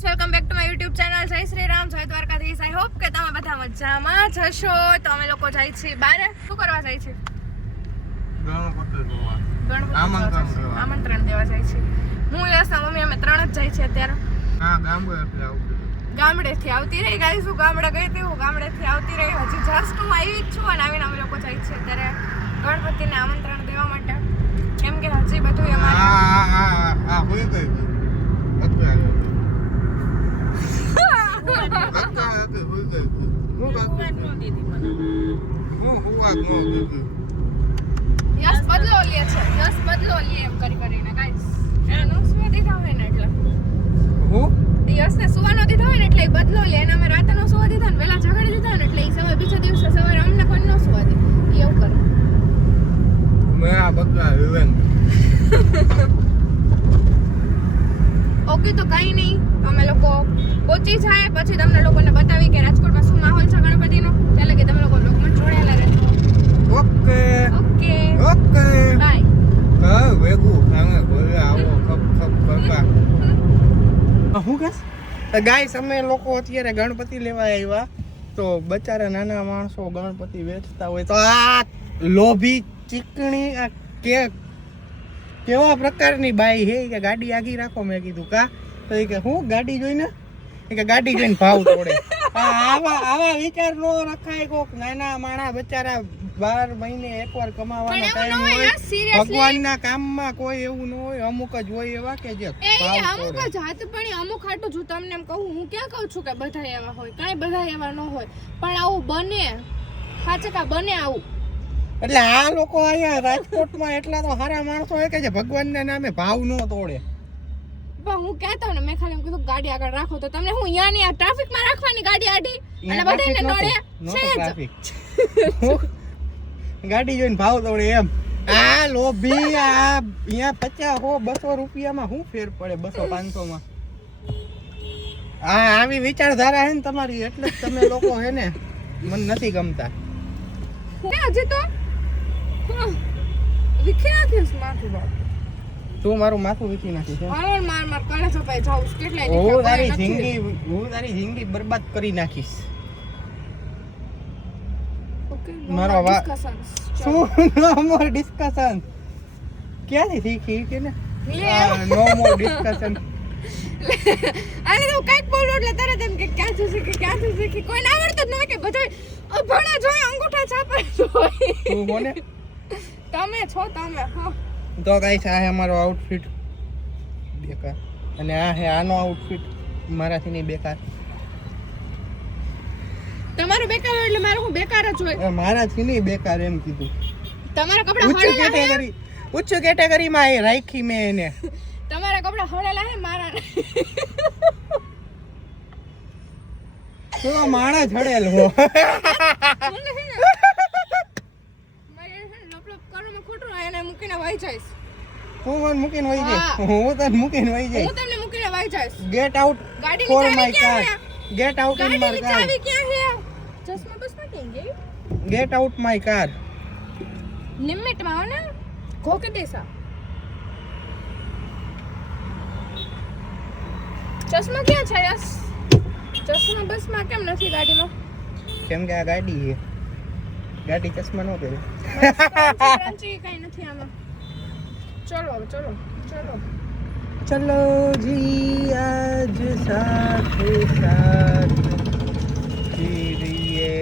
Guys welcome back to my YouTube channel જય શ્રી રામ જય Dwarkadhish I hope કે તમે બધા મજામાં જશો તો અમે લોકો જાય છીએ બારે શું કરવા જાય છે આમંત્રણ દેવા જાય છે હું યસના મમ્મી અમે ત્રણ જ જાય છે અત્યારે ગામડેથી આવતી રહી ગાઈસ હું ગામડે ગઈ હતી હું ગામડેથી આવતી રહી હજી જસ્ટ હું આવી જ છું અને આવીને અમે લોકો જાય છે અત્યારે ગણપતિને આમંત્રણ દેવા માટે કેમ કે હજી બધું અમારે યસ બદલો લે એમ કરીને ગાઈસ એનો સુવા દીધા હોય ને એટલે યસ ને સુવાનો દીધા હોય ને એટલે બદલો લે અને અમે રાતનો સુવા દીધા ને વેલા જગાડી દીધા ને એટલે સવારે બીજા દિવસે સવારે અમને કોઈ ન સુવા દે એવું કરે મેં આ બદલા વિવેન ઓકે તો કઈ નહીં અમે લોકો પહોંચી જાય પછી તમને લોકોને બતાવી કે રાજકોટમાં શું માહોલ છે ગણપતિનો ચાલે કે તમે લોકો લોકમાં જોડાયેલા રહેજો ઓકે બાય વેગુ ખાંગે બોલે આવો ખપ કરતા હું કે ગાઈસ અમે લોકો અત્યારે ગણપતિ લેવા આવ્યા તો બચારા નાના માણસો ગણપતિ વેચતા હોય તો આ લોભી ચીકણી આ કેવા પ્રકારની બાઈ હે કે ગાડી આગી રાખો મેં કીધું કા તો એ કે હું ગાડી જોઈને કે ગાડી જોઈને ભાવ તોડે આવા વિચાર નો રખાય કોક નાના માણા બચારા 12 મહિને એકવાર કમાવાનો ટાઈમ હોય ભગવાનના કામમાં કોઈ એવું ન હોય અમુક જ હોય એવા કે જે અમુક જ હાથ પણ અમુક હાટું જો તમને એમ કહું હું ક્યાં કહું છું કે બધા એવા હોય કાંઈ બધા એવા ન હોય પણ આવું બને સાચા બને આવું એટલે આ લોકો અહીંયા રાજકોટમાં એટલા તો સારા માણસો હોય કે જે ભગવાનના નામે ભાવ ન તોડે પણ હું કહેતો ને મેં ખાલી એમ કીધું ગાડી આગળ રાખો તો તમને હું અહીંયાની આ ટ્રાફિકમાં રાખવાની ગાડી આડી અને બધાને નડે છે ગાડી જોઈને ભાવ તોડે એમ આ લોભી આ અહીંયા 50-100-200 રૂપિયામાં શું ફેર પડે 200-500 માં આવી વિચારધારા હે ને તમારી એટલે જ તમે લોકો હે ને મને નથી ગમતા હજી તો વિખી નાખીશ માથું બાપ તું મારું માથું વિખી નાખીશ માર કરે છો ભાઈ જાઉં કેટલા હું તારી જિંદગી બરબાદ કરી નાખીશ મારો શું નો મોર ડિસ્કશન ક્યાંથી શીખી કે ને નો મોર ડિસ્કશન અરે તું કઈક બોલો એટલે તરત એમ કે ક્યાંથી શીખી કોઈ ના આવડતું જ ન હોય કે બધા અભણા જોઈ અંગૂઠા છાપે જોઈ તું કોને તમે છો તમે હા તો ગાઈસ આ હે અમારો આઉટફિટ બેકાર અને આ હે આનો આઉટફિટ મારાથી નહીં બેકાર તમારું બેકાર હોય એટલે મારું હું બેકાર જ હોય મારાથી નહીં બેકાર એમ કીધું તમારા કપડા ઉચ્ચ કેટેગરીમાં એ રાખી મેં એને તમારા કપડા હળેલા હે મારા તો માણા જડેલ હો મૂકીને વહી જઈશ હું તને મૂકીને વહી જઈશ હું તને મૂકીને વહી જઈશ હું તમને મૂકીને વહી જઈશ get out for my car get out in my car ચાવી ક્યાં હે ચશ્મા બસમાં કેમ ગઈ get out my car limit માં ને ખોકે દેસા ચશ્મા ક્યાં છે યસ ચશ્મા બસમાં કેમ નથી ગાડીમાં કેમ કે આ ગાડી છે ગાડી ચશ્મા નો પહેરે કઈ નથી આમાં ચલો ચલો જી આજ સાથે સાથ જીરીએ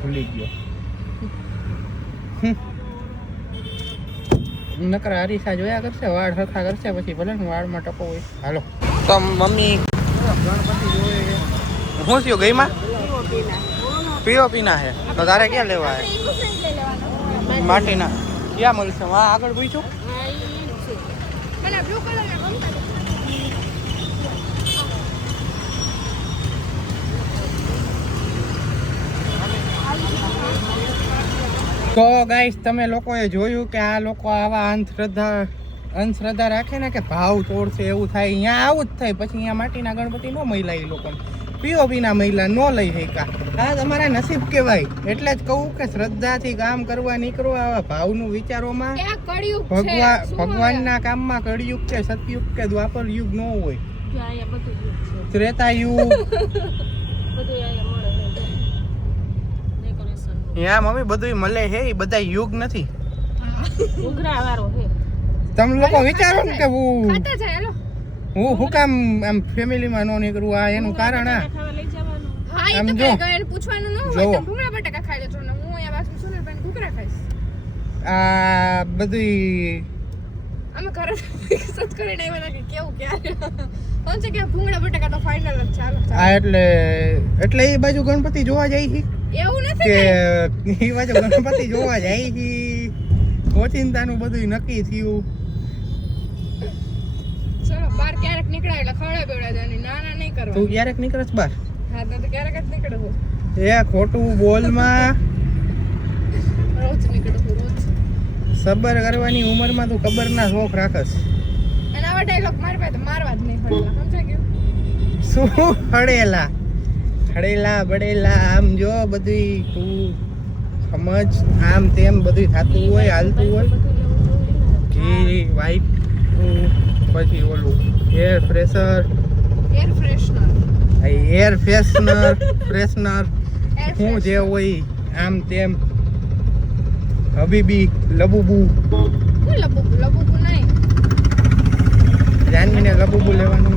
ભૂલી ગયો નકરા હરીસા જોયા કરશે વાળ સરખા કરશે પછી ભલે ને વાળમાં ટકો હોય હાલો તો મમ્મી ગણપતિ જોવે હું થયું ગઈમાં પીઓપી ના હે તો તારે ક્યાં લેવા હે માટીના ક્યાં મળશે હા આગળ પૂછ્યું મને બ્લુ કલર ના ગમતા તો ગાઈસ તમે લોકોએ જોયું કે આ લોકો આવા અંધશ્રદ્ધા રાખે ને કે ભાવ તોડશે એવું થાય અહીંયા આવું જ થાય પછી અહીંયા માટીના ગણપતિ ન મળ્યા એ લોકોને પીઓપી ના મહિલા નો લઈ શકા. આ તમારા નસીબ કહેવાય. એટલે જ કહું કે શ્રદ્ધાથી કામ કરવા નીકળો. આવા ભાવનું વિચારોમાં એ આ કળિયુગ છે. શું હવે? ભગવાનના કામમાં કળિયુગ કે સતયુગ કે દ્વાપર યુગ ન હોય. જો અહીંયા બધું યુગ છે. ત્રેતા યુગ બધું અહીંયા મળે છે. ડેકોરેશન યા મમ્મી બધું મળે છે. એ બધા યુગ નથી. ઉઘરા વાળો છે. તમે લોકો વિચારો ને કે ખાતા જાય હાલો. હું કામ આમ ફેમિલીમાં નો નીકળું. આ એનું કારણ આ ખાવા લઈ જવાનું. હા એ આમ તો જો. કઈ એને પૂછવાનું ન હોય. જો. તમે ભૂંગળા બટાકા ખાઈ લેજો ને હું અહીંયા બાકી સોનલ બેન ઘૂઘરા ખાઈશ. આ બધું અમે ઘરે સત કરીને આવ્યા હતા કે કેવું ક્યારે કોણ છે કે ભૂંગળા બટાકા તો ફાઇનલ જ ચાલો આ એટલે એ બાજુ ગણપતિ જોવા જાય છે એવું નથી કે ને એ બાજુ ગણપતિ જોવા જાય છે. ઓચિંતાનું બધું નક્કી થયું. ચલો બાર ક્યારેક નીકળાય એટલે ખવડા બેવડા જવાની ના ના નહીં તું કરવા ક્યારેક નીકળસ બાર હા તો ક્યારેક જ નીકળું છું. એ ખોટું બોલમાં રોજ નીકળું છું રોજ સબર કરવાની ઉંમરમાં તું ખબરના શોખ રાખસ. અને આવા ડાયલોગ મારી પાસે તો મારવા જ નહીં પડેલા સમજાય ગયું શું હળેલા હળેલા બળેલા આમ જો બધું તું સમજ. આમ તેમ બધું થતું હોય હાલતું હોય. ઘી વાઈપ પછી ઓલું air fresher air freshener air freshener હું જે હોય આમ તેમ હબીબી લબુબુ હું લબુ નહીં જાનવીને લબુબુ લેવાનું.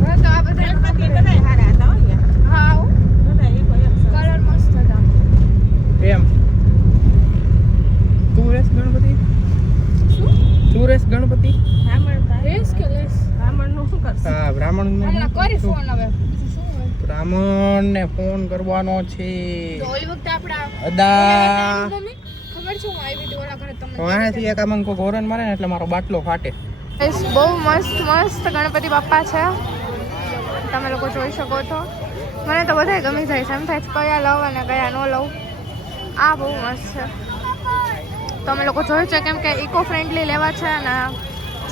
હવે તો આ બધા ગણપતિ બધાય હારા હતા હો યાર. હા આવો બધા એકો એક સરખા. કલર મસ્ત હતા એમ તું રેસ ગણપતિ શું તું રેસ ગણપતિ બ્રાહ્મણ થાય. રેસ કે લેસ બ્રાહ્મણનું શું કરશે? હા બ્રાહ્મણ હમણાં કરી ફોન હવે બીજું શું હોય બ્રાહ્મણ ને ફોન કરવાનો છે. તો ઓલી વખતે આપડા અદા મમ્મી ખબર છે હું આવી હતી ઓલા ઘરે તમને વાહેથી એક આમાં કોઈ ગોરન મારે ને એટલે મારો બાટલો ફાટે. બહુ મસ્ત મસ્ત ગણપતિ બાપ્પા છે તમે લોકો જોઈ શકો છો. મને તો બધાય ગમી જાય છે એમ થાય છે કયા લવ અને કયા ન લવ. આ બહુ મસ્ત છે તમે લોકો જોયું છે કેમ કે ઇકો ફ્રેન્ડલી લેવા છે અને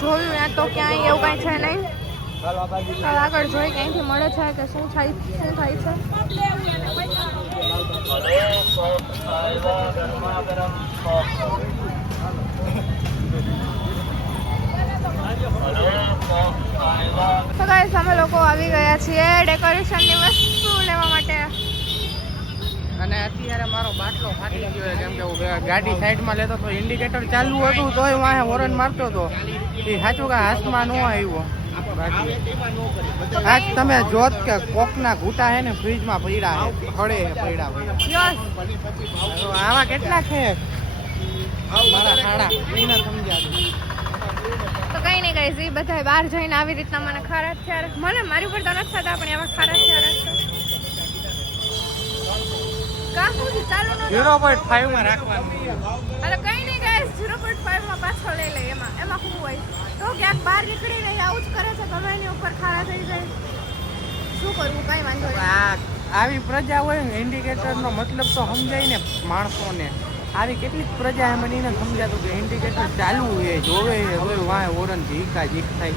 જોયું ત્યાં તો ક્યાંય એવું કાંઈ છે નહીં. હવે આગળ જોઈ ક્યાંયથી મળે છે કે શું થાય છે. તો ગાઈસ અમે લોકો આવી ગયા છીએ ડેકોરેશનની વસ્તુ લેવા માટે. અને અત્યારે મારો બાટલો ફાટી ગયો છે કેમ કે હું ગાડી સાઈડમાં લેતો તો ઇન્ડિકેટર ચાલુ હતું તોય હું અહીંયા હોરન મારતો હતો. એ સાચું કે હાથમાં ન આવ્યો. આજ તમે જોત કે કોકના ઘૂંટા હે ને ફ્રીજમાં પડ્યા હે ખડે હે પડ્યા યસ આવા કેટલા છે મારા ખાડા એને સમજાતું. તો કઈ નહીં ગાઈસ એ બધા બહાર જઈને આવી રીતના મને ખારા થયા મને મારી ઉપર તો નથી થતા પણ એવા ખારા થયા રાખશે કા સુધી ચાલુ ન 0.5 માં રાખવાનું. અરે કઈ નહીં ગાઈસ 0.5 માં પાછો લઈ લે એમાં શું હોય તો ક્યાંક બહાર નીકળીને આવું જ કરે છે ગમે એની ઉપર ખારા થઈ જાય શું કરવું કઈ વાંધો નહીં. આવી પ્રજા હોય ને ઇન્ડિકેટરનો મતલબ તો સમજાય ને માણસોને. આવી કેટલીક પ્રજા એમ મને એને સમજાતું કે ઇન્ડિકેટર ચાલુ હોય જોવે હોય વાય ઓરન ઝીકા ઝીક થાય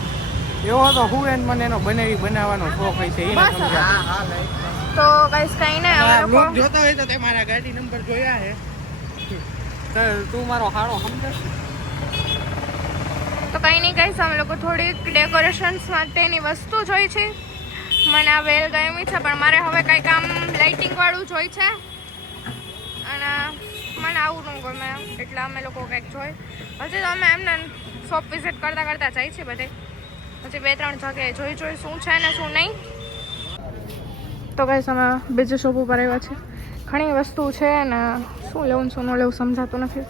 એવો તો હું એને મને એનો બનાવવાનો શોખ હોય છે એને બસ. સમજાતું. તો ગાઈસ કઈ નહીં અમે લોકો લોક જોતા હોય તો તે મારા ગાડી નંબર જોયા હે તો તું મારો હાડો સમજે. તો કંઈ નહીં ગાઈસ અમે લોકો થોડીક ડેકોરેશન્સ માટેની વસ્તુ જોઈ છે. મને આ વેલ ગમી છે પણ મારે હવે કંઈક આમ લાઇટિંગ વાળું જોઈ છે અને મને આવું ન ગમે એટલે અમે લોકો કંઈક જોઈ. હજી તો અમે એમને શોપ વિઝિટ કરતાં જાય છે બધે પછી 2-3 જગ્યાએ જોઈ શું છે ને શું નહીં. તો ગાઈસ અમે બીજી શોપ ઉપર આવ્યા છે. ઘણી વસ્તુ છે ને શું લેવું શું ન લેવું સમજાતું નથી.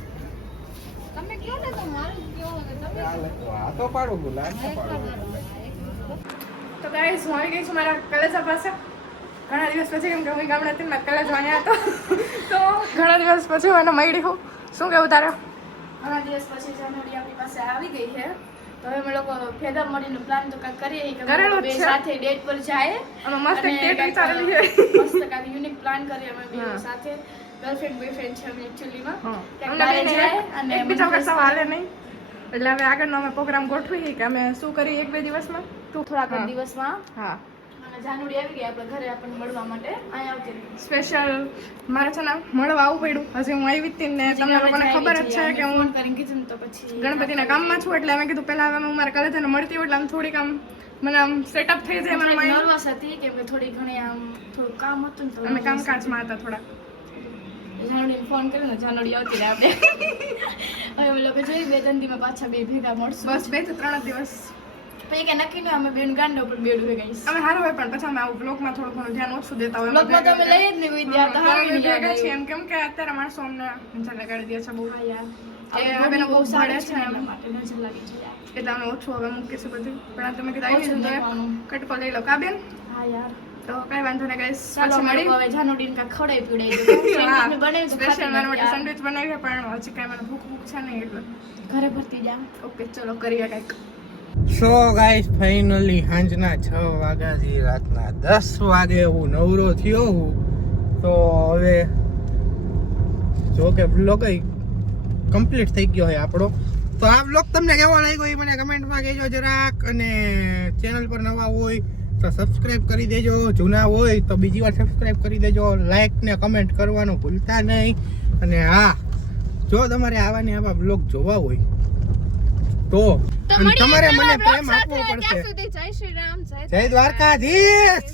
તમે કયો ને તો મારું કયો ને તમે તો પાડો બોલા તો ગાઈસ હું આવી ગઈ છું મારા કલેજા પાસે ઘણા દિવસ પછી કેમ કે હું ગામડાથી મારા કલેજો અહીંયા હતો તો ઘણા દિવસ પછી હું એને મળી હું શું કેવું તારે ઘણા દિવસ પછી જાનુડી આપણી પાસે આવી ગઈ છે તો હવે અમે લોકો ભેગા મળીને પ્લાન તો કાંઈક કરીએ કે કરેલું જ બે છે. સાથે ડેટ પર જાય અમે મસ્ત અને ડેટ કાંઈક વિચારેલી છે મસ્ત કાંઈક યુનિક પ્લાન કરીએ અમે બે હા. સાથે ગર્લફ્રેન્ડ બોયફ્રેન્ડ છે અમે એકચ્યુઅલીમાં ક્યાંક અમને બહાર બેને જાય અને એકબીજા વગર મને સવાલ હાલે નહીં એટલે હવે આગળનો અમે પ્રોગ્રામ ગોઠવીએ કે અમે શું કરીએ 1-2 દિવસમાં થોડાક જ હા. દિવસમાં હા અને અને જાનુડી આવી ગઈ આપણે ઘરે આપણને મળવા માટે અહીંયા આવતી રહી. સ્પેશિયલ મારે છે ને મળવા આવવું પડ્યું. હજી હું આવી હતી ને તમને લોકોને ખબર જ છે કે હું ફોન કરીને કીધું ને તો પછી ગણપતિના કામમાં છું એટલે અમે કીધું પહેલા હવે હું મારા કલેજાને મળતી હોય એટલે આમ થોડીક આમ મને આમ સેટઅપ થઈ જાય મારા માઇન્ડ. નર્વસ હતી કેમ કે થોડી ઘણી આમ થોડું કામ હતું ને તો અમે કામકાજમાં હતા થોડા. જાનુડીને ફોન કર્યો ને જાનુડી આવતી રહે આપણે. હવે અમે લોકો જોઈ 2-3 દિવસમાં પાછા બે ભેગા મળશું. બસ 2 થી 3 દિવસ પછી કે નક્કી ના અમે બેન ગાંડા ઉપર બેડું ભેગા આવીશ. અમે હારું હોય પણ પછી અમે આવું બ્લોગમાં થોડું ઘણું ધ્યાન ઓછું દેતા હોય. બ્લોગમાં તો અમે લઈ જ નહીં હોય ત્યાં તો હારું નહીં ભેગા આવે. છીએ એમ કેમ કે અત્યારે માણસો અમને નજર લગાડી દે છે બહુ. હા યાર. એ આ હવે બહુ સારી ભળે છે છે ને એમ. એટલા માટે નજર લાગી છે યાર. એટલે અમે ઓછું હવે મૂકીશું બધું. પણ આ તમે કીધું આવી ઓછું જતો મૂકવાનું. કટકો લઈ લો કા બેન. હા યાર. તો કઈ વાંધો નહીં ગાઈસ. ચાલો પછી મળી. હવે જાનુડીને કાંઈક ખવડાવી પીવડાવી દઉં. અમે બનાવ્યું છે સ્પેશિયલ મારા માટે યાર. સેન્ડવિચ બનાવી છે પણ હજી કાંઈ મને ભૂખ છે નહીં એટલે. ઘરે ભરતી જા. ઓકે ચલો કરીએ કંઈક. સો ગાઈસ ફાઇનલી સાંજના 6 વાગ્યાથી રાતના 10 વાગે હું નવરો થયો હું. તો હવે જો કે બ્લોગ કમ્પ્લીટ થઈ ગયો હોય આપણો. તો આ બ્લોગ તમને કેવો લાગ્યો એ મને કમેન્ટમાં કહેજો જરાક. અને ચેનલ પર નવા હોય તો સબસ્ક્રાઇબ કરી દેજો, જૂના હોય તો બીજી વાર સબસ્ક્રાઇબ કરી દેજો, લાઈક ને કમેન્ટ કરવાનું ભૂલતા નહીં. અને હા, જો તમારે આવા ને આવા બ્લોગ જોવા હોય તો અને તમારે મને પ્રેમ આપવો પડશે. ત્યાં સુધી જય શ્રી રામ, જય દ્વારકાધીશ.